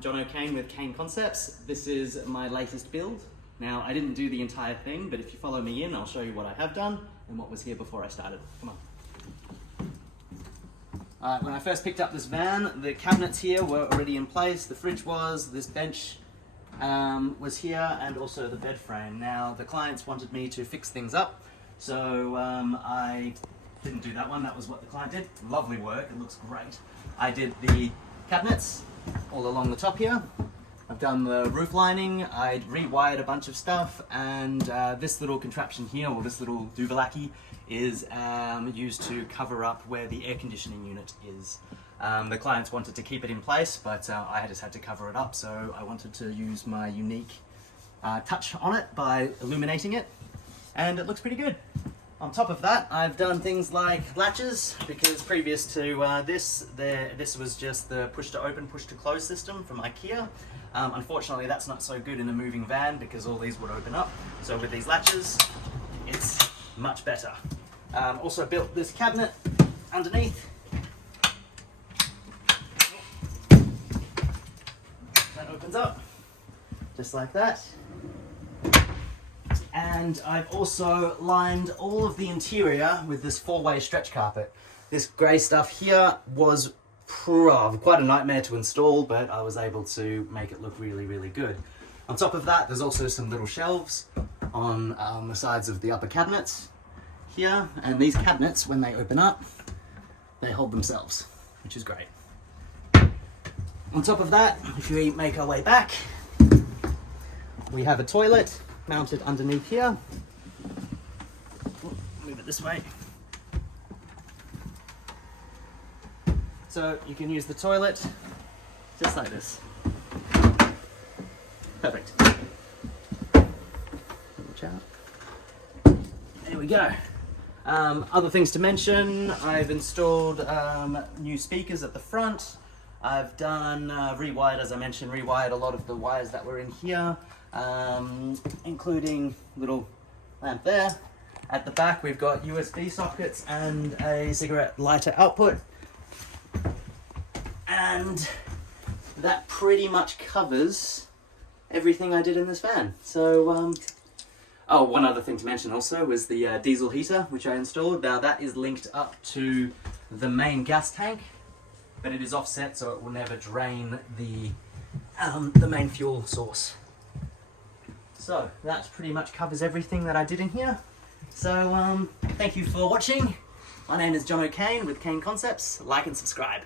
I'm John O'Kane with Kane Concepts. This is my latest build. Now, I didn't do the entire thing, but if you follow me in, I'll show you what I have done and what was here before I started. Come on. When I first picked up this van, the cabinets here were already in place, the fridge was, this bench was here, and also the bed frame. Now, the clients wanted me to fix things up, so I didn't do that one. That was what the client did. Lovely work, it looks great. I did the cabinets all along the top here. I've done the roof lining, I rewired a bunch of stuff, and this little contraption here, or this little duvelaki, is used to cover up where the air conditioning unit is. The clients wanted to keep it in place, but I just had to cover it up, so I wanted to use my unique touch on it by illuminating it, and it looks pretty good. On top of that, I've done things like latches, because previous to this was just the push to open, push to close system from IKEA. Unfortunately, that's not so good in a moving van because all these would open up. So with these latches, it's much better. Also built this cabinet underneath. That opens up, just like that. And I've also lined all of the interior with this 4-way stretch carpet. This grey stuff here was quite a nightmare to install, but I was able to make it look really, really good. On top of that, there's also some little shelves on the sides of the upper cabinets here, and these cabinets, when they open up, they hold themselves, which is great. On top of that, if we make our way back, we have a toilet mounted underneath here. Move it this way. So you can use the toilet just like this. Perfect. Watch out. There we go. Other things to mention, I've installed new speakers at the front. I've done rewired, as I mentioned, rewired a lot of the wires that were in here. Including little lamp there. At the back we've got USB sockets and a cigarette lighter output, and that pretty much covers everything I did in this van. So oh, one other thing to mention also was the diesel heater which I installed. Now that is linked up to the main gas tank, but it is offset so it will never drain the main fuel source. So that pretty much covers everything that I did in here. So thank you for watching. My name is John O'Kane with Kane Concepts. Like and subscribe.